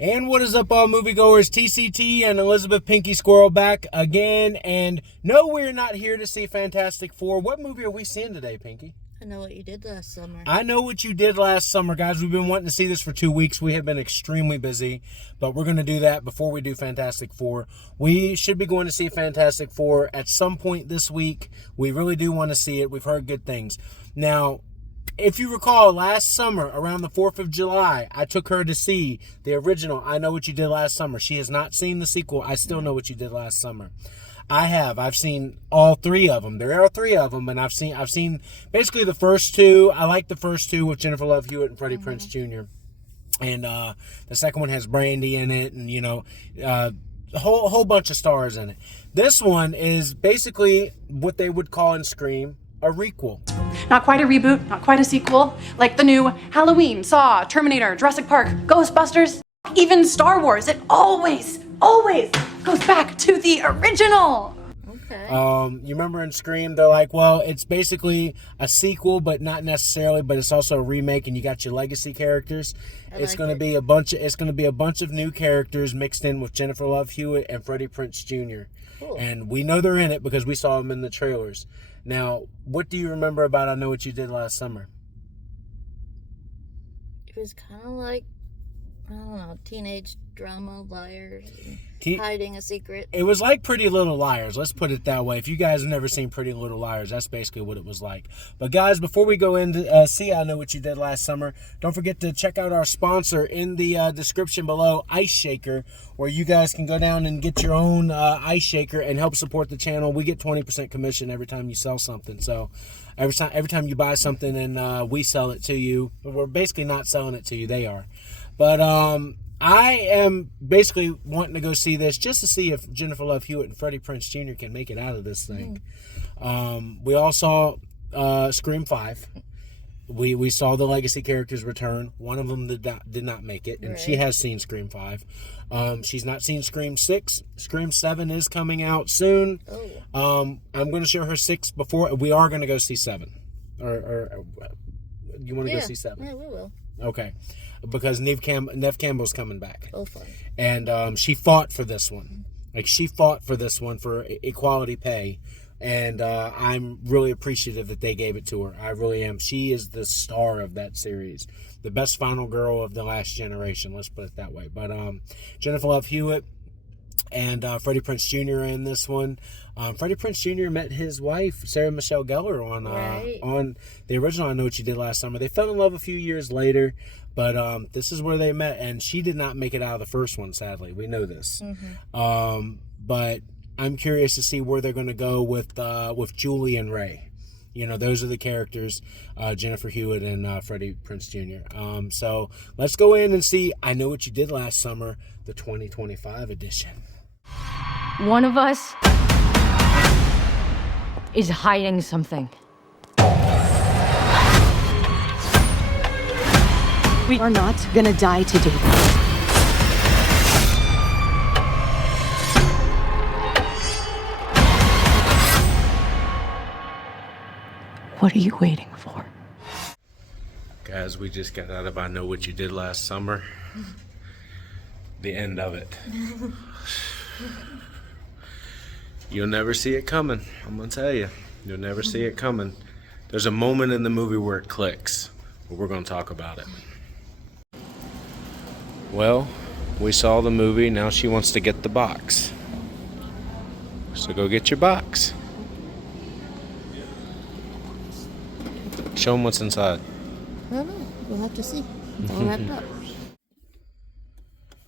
And what is up, all moviegoers? TCT and Elizabeth Pinky Squirrel back again. And no, we're not here to see Fantastic Four. What movie are we seeing today, Pinky? I Know What You Did Last Summer. I Know What You Did Last Summer, guys. We've been wanting to see this for 2 weeks. We have been extremely busy, but we're going to do that before we do Fantastic Four. We should be going to see Fantastic Four at some point this week. We really do want to see it. We've heard good things. Now, if you recall, last summer, around the 4th of July, I took her to see the original I Know What You Did Last Summer. She has not seen the sequel, I Still Know What You Did Last Summer. I have. I've seen all 3 of them. There are 3 of them, and I've seen basically the first 2. I like the first 2 with Jennifer Love Hewitt and Freddie Prinze Jr. And the second one has Brandy in it, and a whole bunch of stars in it. This one is basically what they would call in Scream a requel. Not quite a reboot, not quite a sequel, like the new Halloween, Saw, Terminator, Jurassic Park, Ghostbusters, even Star Wars. It always goes back to the original. Okay. You remember in Scream, they're like, well, it's basically a sequel, but not necessarily, but it's also a remake, and you got your legacy characters. It's going to be a bunch of new characters mixed in with Jennifer Love Hewitt and Freddie Prinze Jr. Cool. And we know they're in it because we saw them in the trailers. Now, what do you remember about I Know What You Did Last Summer? It was kind of like, I don't know, teenage drama, liars, hiding a secret. It was like Pretty Little Liars. Let's put it that way. If you guys have never seen Pretty Little Liars, that's basically what it was like. But guys, before we go into see I Know What You Did Last Summer, don't forget to check out our sponsor in the description below, Ice Shaker, where you guys can go down and get your own ice shaker and help support the channel. We get 20% commission every time you sell something. So every time you buy something and we sell it to you, we're basically not selling it to you. They are. But I am basically wanting to go see this just to see if Jennifer Love Hewitt and Freddie Prinze Jr. can make it out of this thing. We all saw Scream 5. We saw the legacy characters return. One of them did not make it, and she has seen Scream 5. She's not seen Scream 6. Scream 7 is coming out soon. I'm going to show her 6 before. We are going to go see 7. Or you want to go see 7? Yeah, we will. Okay. Because Neve Campbell's coming back. Oh, fun. And she fought for this one. She fought for this one for equality pay. And I'm really appreciative that they gave it to her. I really am. She is the star of that series. The best final girl of the last generation. Let's put it that way. But Jennifer Love Hewitt and Freddie Prinze Jr. are in this one. Freddie Prinze Jr. met his wife, Sarah Michelle Gellar, on the original I Know What You Did Last Summer. They fell in love a few years later, but this is where they met, and she did not make it out of the first one, sadly. We know this. But I'm curious to see where they're going to go with Julie and Ray. Those are the characters, Jennifer Hewitt and Freddie Prinze Jr. So let's go in and see I Know What You Did Last Summer, the 2025 edition. One of us is hiding something. We are not gonna die today. What are you waiting for? Guys, we just got out of I Know What You Did Last Summer. The end of it. You'll never see it coming. I'm gonna tell you. You'll never see it coming. There's a moment in the movie where it clicks, but we're gonna talk about it. Well, we saw the movie. Now she wants to get the box. So go get your box. Show them what's inside. I don't know. We'll have to see. It's all wrapped up.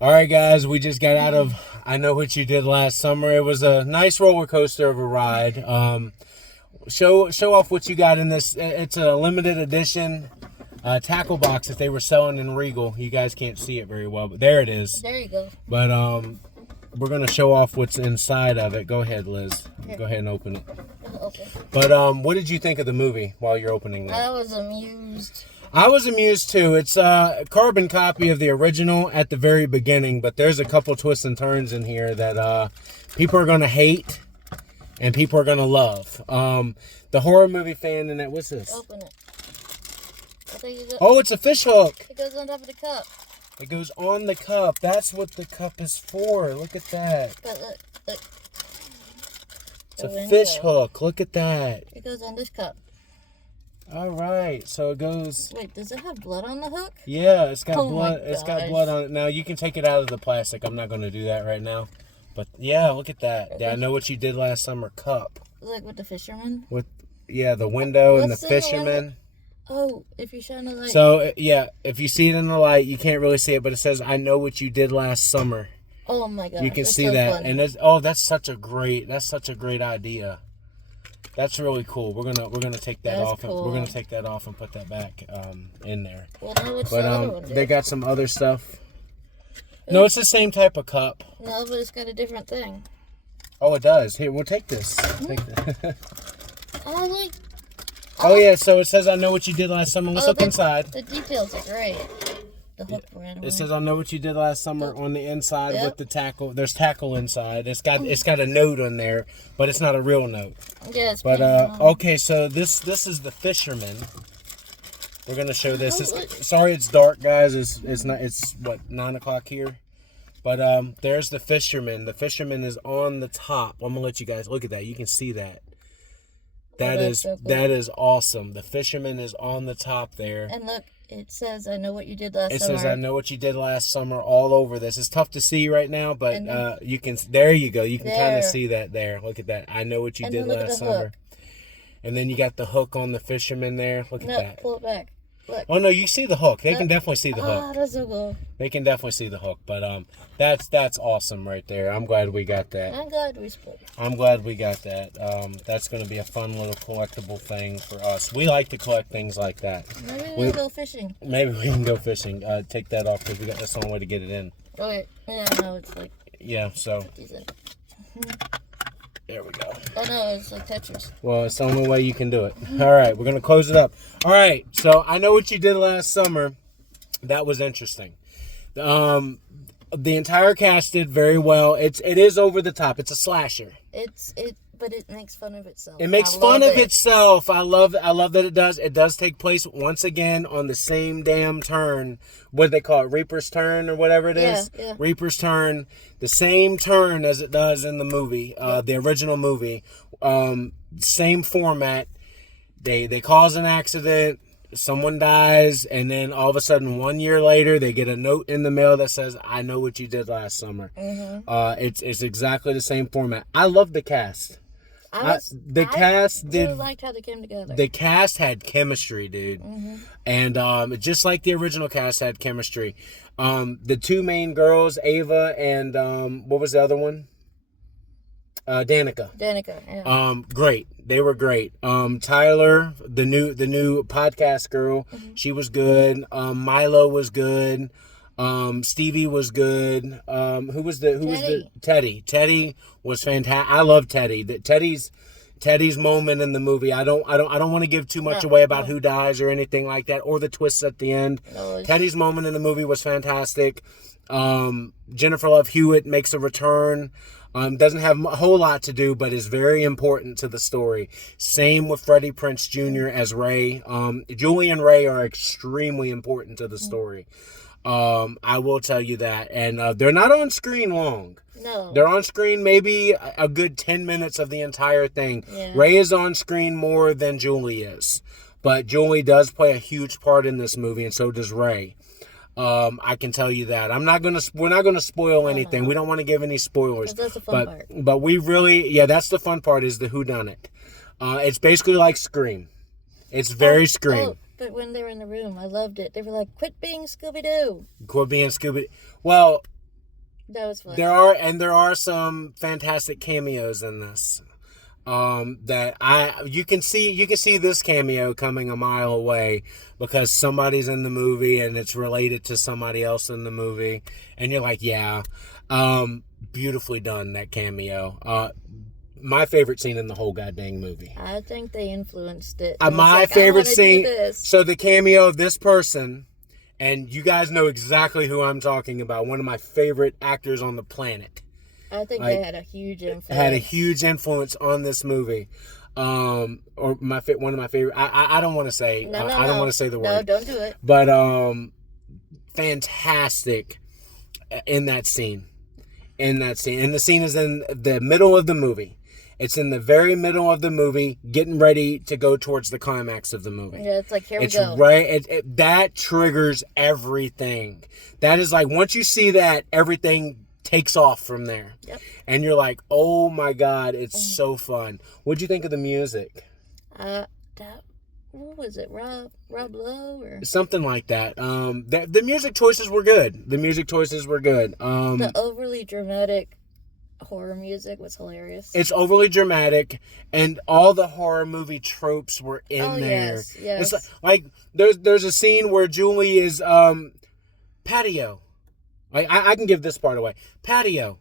All right, guys, we just got out of I Know What You Did Last Summer. It was a nice roller coaster of a ride. Show off what you got in this. It's a limited edition tackle box that they were selling in Regal. You guys can't see it very well, but there it is. There you go. But we're going to show off what's inside of it. Go ahead, Liz. Go ahead and open it. Okay. But what did you think of the movie while you're opening that? I was amused. I was amused too. It's a carbon copy of the original at the very beginning, but there's a couple twists and turns in here that people are going to hate and people are going to love. The horror movie fan in that, what's this? Open it. I think Oh, it's a fish hook. It goes on top of the cup. It goes on the cup. That's what the cup is for. Look at that. But look. It's a fish hook. Look at that. It goes on this cup. All right. So it goes. Wait, does it have blood on the hook? Yeah, it's got Oh blood. my It's got gosh. blood on it. Now you can take it out of the plastic. I'm not going to do that right now. But yeah, look at that. Yeah, I know what you did last summer. Cup. Like with the fisherman? With the window and the What's in the window? fisherman. Oh, if you shine a light. So yeah, if you see it in the light, you can't really see it, but it says, "I know what you did last summer." Oh my gosh. You can that's see so that, funny. and that's such a great idea. That's really cool. We're gonna take that That's off. cool. We're gonna take that off and put that back in there. Well, now what's the other one? They got some other stuff. No, it's the same type of cup. No, but it's got a different thing. Oh, it does. Here, we'll take this. Take this. Oh, look. Oh yeah, so it says, "I know what you did last summer." Let's look inside. The details are great. The hook ran away. It says, "I know what you did last summer" on the inside Yep. with the tackle. There's tackle inside. It's got a note on there, but it's not a real note. Yeah, it's But painted on. okay, so this is the fisherman. We're gonna show this. Oh, look. Sorry, it's dark, guys. It's not. It's what 9 o'clock here. But there's the fisherman. The fisherman is on the top. I'm gonna let you guys look at that. You can see that. That that's is so cool. that is awesome. The fisherman is on the top there. And look, it says, "I know what you did last It summer." says, "I know what you did last summer," all over this. It's tough to see right now, but And then- you can. There you go. You can kind of There. see that there. Look at that. I know what you And did then look at last the summer. hook. And then you got the hook on the fisherman there. Look at No, that. pull it back. Look. Oh no, you see the hook. They can Look. definitely see the hook. Ah, that's so cool. They can definitely see the hook. But that's awesome right there. I'm glad we got that. I'm glad we split. I'm glad we got that. That's going to be a fun little collectible thing for us. We like to collect things like that. Maybe We- we'll go fishing. Maybe we can go fishing. Take that off because we got this on way to get it in. Okay. Yeah, no, it's like Yeah, so decent. there we go. Oh no, it's like Tetris. Well, it's the only way you can do it. All right, we're going to close it up. All right, so I know what you did last summer. That was interesting. The entire cast did very well. It is over the top. It's a slasher. But it makes fun of itself. It makes I fun love of itself. I love that it does. It does take place once again on the same damn turn. What do they call it? Reaper's Turn or whatever it is? Yeah. Reaper's Turn. The same turn as it does in the movie, the original movie. Same format. They cause an accident. Someone dies, and then all of a sudden, 1 year later, they get a note in the mail that says, "I know what you did last summer." Mm-hmm. It's exactly the same format. I love the cast. I cast really did. liked how they came together. The cast had chemistry, dude, and just like the original cast had chemistry. The two main girls, Ava and what was the other one? Danica. Yeah. Great. They were great. Tyler, the new podcast girl, she was good. Milo was good. Stevie was good. Who was the Teddy? Teddy was fantastic. I love Teddy. Teddy's moment in the movie. I don't want to give too much away about who dies or anything like that, or the twists at the end. No, Teddy's moment in the movie was fantastic. Jennifer Love Hewitt makes a return. Doesn't have a whole lot to do, but is very important to the story. Same with Freddie Prinze Jr. as Ray. Julie and Ray are extremely important to the story. I will tell you that. And they're not on screen long. No. They're on screen maybe a good 10 minutes of the entire thing. Yeah. Ray is on screen more than Julie is. But Julie does play a huge part in this movie, and so does Ray. I can tell you that. We're not gonna spoil anything. We don't want to give any spoilers. 'Cause that's the fun part. But we really, that's the fun part, is the whodunit. It's basically like Scream. It's very Scream. Oh, but when they were in the room, I loved it. They were like, "Quit being Scooby-Doo." Quit being Scooby. Well, That was fun. there are some fantastic cameos in this. That you can see this cameo coming a mile away, because somebody's in the movie and it's related to somebody else in the movie, and you're like, yeah, beautifully done, that cameo. My favorite scene in the whole goddamn movie. I think they influenced it. My favorite scene. So the cameo of this person, and you guys know exactly who I'm talking about. One of my favorite actors on the planet. I think they had a huge influence. Had a huge influence on this movie. Or one of my favorite. I don't want to say. No, I don't want to say the word. No, don't do it. But fantastic in that scene. And the scene is in the middle of the movie. It's in the very middle of the movie, getting ready to go towards the climax of the movie. Yeah, it's like, here we It's go. right. That triggers everything. That is like, once you see that, everything takes off from there. Yep. And you're like, oh my God, it's so fun. What'd you think of the music? What was it? Rob Lowe or Something like that. The music choices were good. the overly dramatic horror music was hilarious. It's overly dramatic, and all the horror movie tropes were in there. Yes. It's like there's a scene where Julie is patio. I can give this part away. Patio,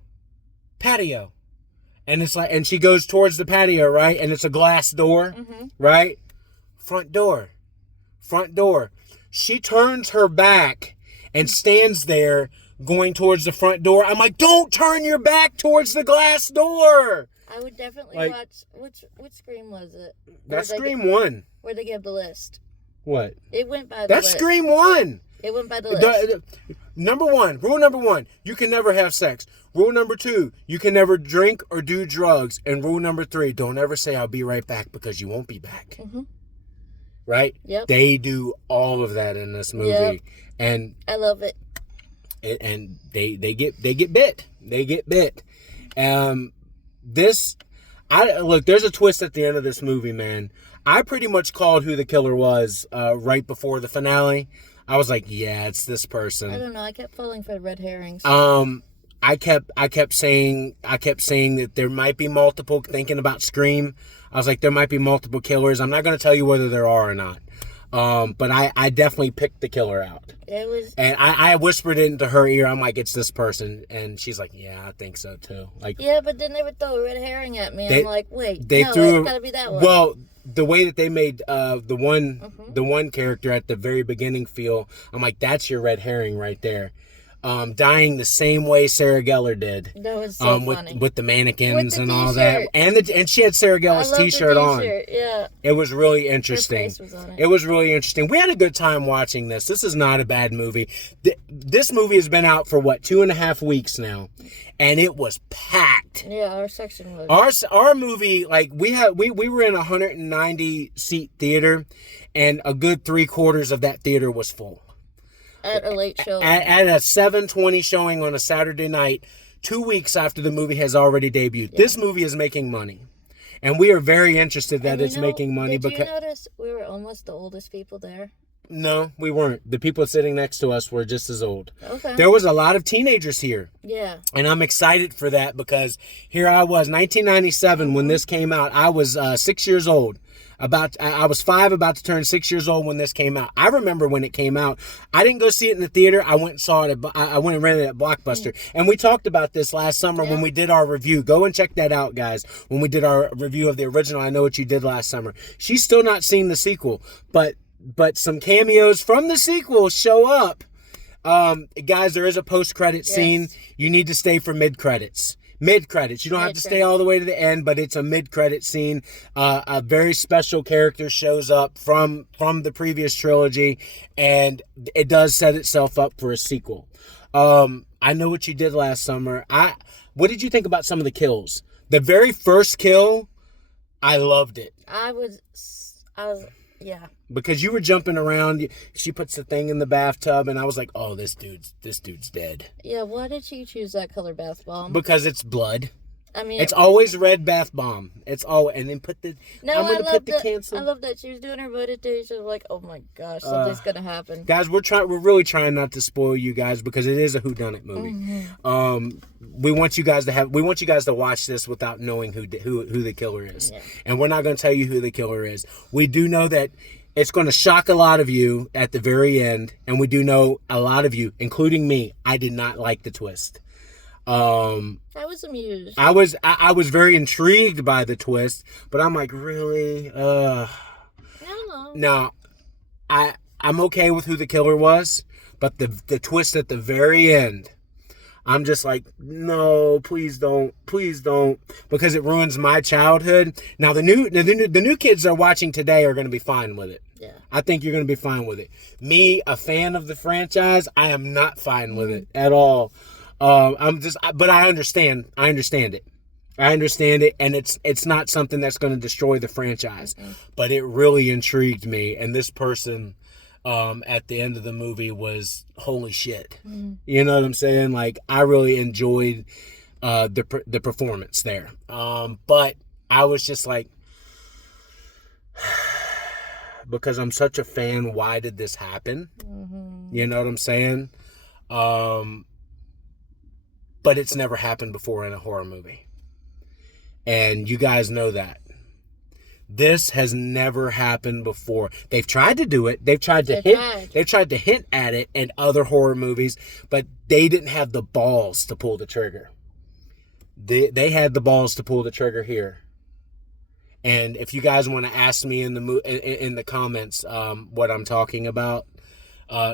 and it's like, and she goes towards the patio, right? And it's a glass door, right? Front door. She turns her back and stands there going towards the front door. I'm like, don't turn your back towards the glass door. I would definitely Like, watch. Which Scream was it? That's Scream 1. Where they give the list. What? It went by the That's list. Scream 1. It went by the list. Rule number one, you can never have sex. Rule number 2, you can never drink or do drugs. And rule number 3, don't ever say I'll be right back, because you won't be back. Right? Yep. They do all of that in this movie. Yep. And I love it. and they get bit. They get bit. Look, there's a twist at the end of this movie, man. I pretty much called who the killer was right before the finale. I was like, yeah, it's this person. I don't know. I kept falling for the red herrings. I kept saying that there might be multiple, thinking about Scream. I was like, there might be multiple killers. I'm not going to tell you whether there are or not. But I definitely picked the killer out. It was, and I whispered it into her ear. I'm like, it's this person. And she's like, yeah, I think so too. Like, yeah, but then they would throw a red herring at me. I'm like, wait, it's gotta be that one. Well, the way that they made the one character at the very beginning feel, I'm like, that's your red herring right there. Dying the same way Sarah Gellar did. That was so funny. With the mannequins With the and all t-shirt. that. And she had Sarah Gellar's t-shirt on. Yeah. It was really interesting. Her face was on it. It was really interesting. We had a good time watching this. This is not a bad movie. This movie has been out for 2.5 weeks now, and it was packed. Yeah, our section was. Our movie, like, we were in a 190 seat theater, and a good 3/4 of that theater was full. At a late show. At a 7:20 showing on a Saturday night, 2 weeks after the movie has already debuted. Yeah. This movie is making money. And we are very interested that it's making money. Did you notice we were almost the oldest people there? No, we weren't. The people sitting next to us were just as old. Okay. There was a lot of teenagers here. Yeah. And I'm excited for that, because here I was, 1997, when this came out. I was 6 years old. I was 5, about to turn 6 years old when this came out. I remember when it came out. I didn't go see it in the theater. I went and saw it. I went and rented it at Blockbuster. And we talked about this last summer when we did our review. Go and check that out, guys. When we did our review of the original, I Know What You Did Last Summer. She's still not seen the sequel, but some cameos from the sequel show up. Guys, there is a post-credit scene. You need to stay for mid-credits. Mid-credits. You don't have to stay all the way to the end, but it's a mid-credit scene. A very special character shows up from the previous trilogy, and it does set itself up for a sequel. I Know What You Did Last Summer. What did you think about some of the kills? The very first kill, I loved it. I was, yeah. Because you were jumping around. She puts the thing in the bathtub, and I was like, oh, this dude's dead. Yeah, why did she choose that color bath bomb? Because it's blood. I mean, it's always red bath bomb. It's always, and then put the. No, I love that she was doing her meditation. She was like, oh my gosh, something's gonna happen. Guys, we're really trying not to spoil you guys, because it is a whodunit movie. Mm-hmm. We want you guys to watch this without knowing who the killer is, and we're not going to tell you who the killer is. We do know that it's going to shock a lot of you at the very end, and we do know a lot of you, including me, I did not like the twist. I was amused. I was very intrigued by the twist, but I'm like, really? No. Now, I'm okay with who the killer was, but the twist at the very end, I'm just like, no, please don't, because it ruins my childhood. Now the new kids that are watching today are going to be fine with it. Yeah. I think you're going to be fine with it. Me, a fan of the franchise, I am not fine with it at all. But I understand. I understand it. I understand it, and it's not something that's going to destroy the franchise. But it really intrigued me, and this person at the end of the movie was holy shit. You know what I'm saying? Like, I really enjoyed the performance there. But I was just like, because I'm such a fan, why did this happen? You know what I'm saying? But it's never happened before in a horror movie. And you guys know that. This has never happened before. They've tried to do it. They've tried to hint at it in other horror movies, but they didn't have the balls to pull the trigger. They had the balls to pull the trigger here. And if you guys want to ask me in the comments what I'm talking about,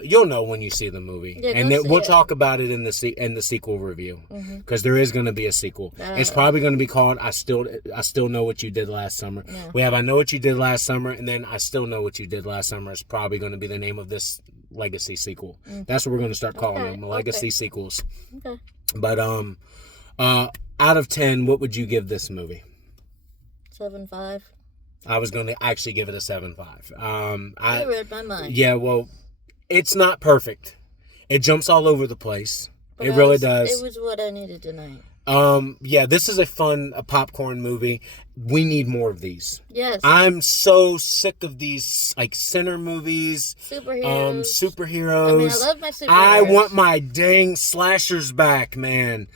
you'll know when you see the movie, and then we'll talk about it in the sequel review, because there is going to be a sequel. It's probably going to be called I still know what you did last summer. Yeah. We have I know what you did last summer, and then I still know what you did last summer is probably going to be the name of this legacy sequel. That's what we're going to start calling them, legacy sequels. Okay. But out of 10, what would you give this movie? 7.5. I was going to actually give it a 7.5. I read my mind. Yeah, well, it's not perfect. It jumps all over the place. It really does. It was what I needed tonight. Yeah, this is a popcorn movie. We need more of these. Yes. I'm so sick of these like center movies. Superheroes. I mean, I love my superheroes. I want my dang slashers back, man.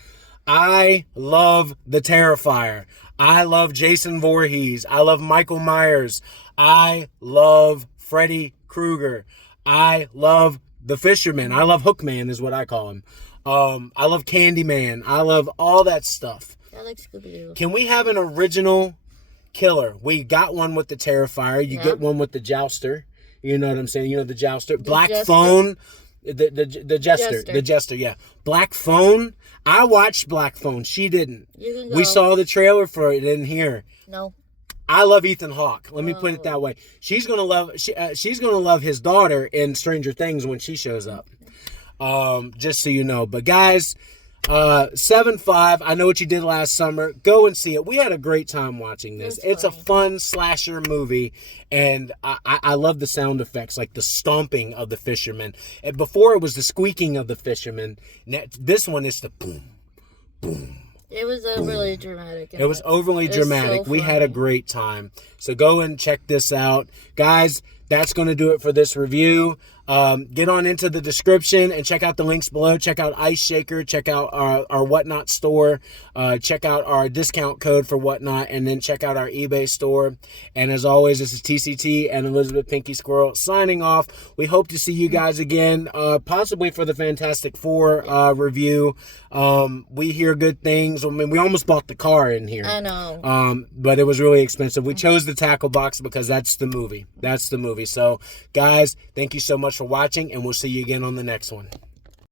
I love the Terrifier. I love Jason Voorhees. I love Michael Myers. I love Freddy Krueger. I love the Fisherman. I love Hookman is what I call him. I love Candyman. I love all that stuff. I like Scooby-Doo. Can we have an original killer? We got one with the Terrifier. You get one with the Jouster. You know what I'm saying? You know the Jouster. Black Phone. The Jester. The Jester, yeah. Black Phone. I watched Black Phone. She didn't. You can go. We saw the trailer for it in here. No. I love Ethan Hawke. Let me put it that way. She's gonna love his daughter in Stranger Things when she shows up. Just so you know. But guys, 7.5. I know what you did last summer. Go and see it. We had a great time watching this. It's a fun slasher movie, and I love the sound effects, like the stomping of the fisherman. And before it was the squeaking of the fisherman. This one is the boom, boom. It was overly dramatic. It was overly dramatic. So we had a great time. So go and check this out. Guys, that's going to do it for this review. Get on into the description and check out the links below. Check out Ice Shaker. Check out our Whatnot store. Check out our discount code for Whatnot. And then check out our eBay store. And as always, this is TCT and Elizabeth Pinky Squirrel signing off. We hope to see you guys again, possibly for the Fantastic Four review. We hear good things. I mean, we almost bought the car in here. I know. But it was really expensive. We chose the tackle box because that's the movie. That's the movie. So, guys, thank you so much for watching, and we'll see you again on the next one.